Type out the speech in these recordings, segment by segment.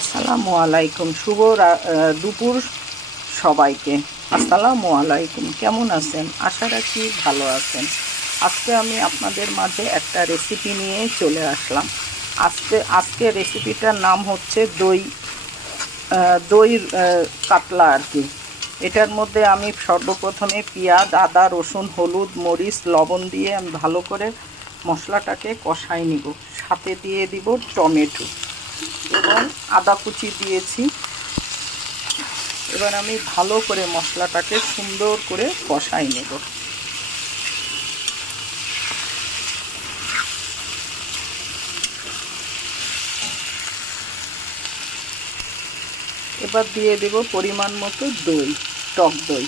আসসালামু আলাইকুম। দুপুর সবাইকে। আসসালামু আলাইকুম। কেমন আছেন? আশা রাখি ভালো আছেন। আজকে আমি আপনাদের মাঝে একটা রেসিপি নিয়ে চলে আসলাম। আজকে রেসিপিটার নাম হচ্ছে দই কাতলা আর কি। এটার মধ্যে আমি সর্বপ্রথমে পেঁয়াজ, আদা, রসুন, হলুদ, মরিচ, লবণ দিয়ে আমি ভালো করে মশলাটাকে কষাই নিব। সাথে দিয়ে দিব টমেটো এবং আদা কুচি দিয়েছি। এবার আমি ভালো করে মশলাটাকে সুন্দর করে কষাই নেব। এবার দিয়ে দেব পরিমাণ মতো দই, টক দই।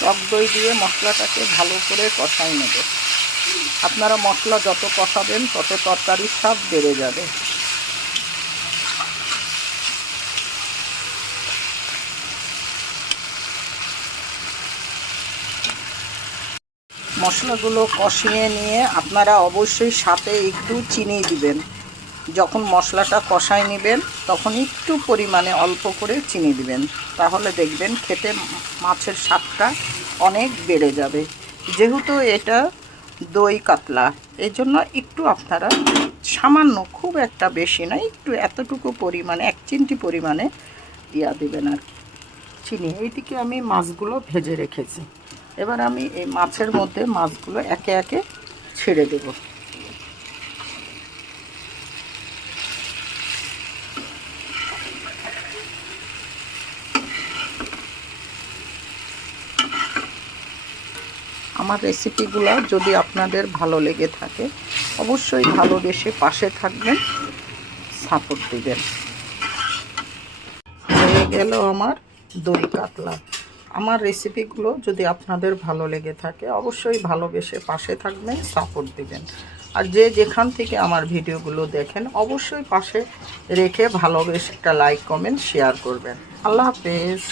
টক দই দিয়ে মশলাটাকে ভালো করে কষাই নেব। আপনারা মশলা যত কষাবেন তত তরকারির স্বাদ বেড়ে যাবে। মশলাগুলো কষিয়ে নিয়ে আপনারা অবশ্যই সাথে একটু চিনি দিবেন। যখন মশলাটা কষায় নেবেন তখন একটু পরিমাণে অল্প করে চিনি দিবেন, তাহলে দেখবেন খেতে মাছের স্বাদটা অনেক বেড়ে যাবে। যেহেতু এটা দই কাতলা, এই জন্য একটু আপনারা সামান্য, খুব একটা বেশি না, একটু এতটুকু পরিমাণে 1 চিমটি পরিমাণে দিয়া দেবেন আর চিনি। এইদিকে আমি মাছগুলো ভেজে রেখেছি। এবার আমি এই মাছের মধ্যে মাছগুলো একে একে ছেড়ে দেব। আমার রেসিপিগুলো যদি আপনাদের ভালো লেগে থাকে অবশ্যই ভালোবেসে পাশে থাকবেন, সাপোর্ট দিবেন। হয়ে গেল আমার দই কাতলা। আমার রেসিপিগুলো যদি আপনাদের ভালো লেগে থাকে অবশ্যই ভালোবেসে পাশে থাকবেন, সাপোর্ট দিবেন। আর যে যেখান থেকে আমার ভিডিওগুলো দেখেন অবশ্যই পাশে রেখে ভালোবেসে একটা লাইক, কমেন্ট, শেয়ার করবেন। আল্লাহ হাফেজ।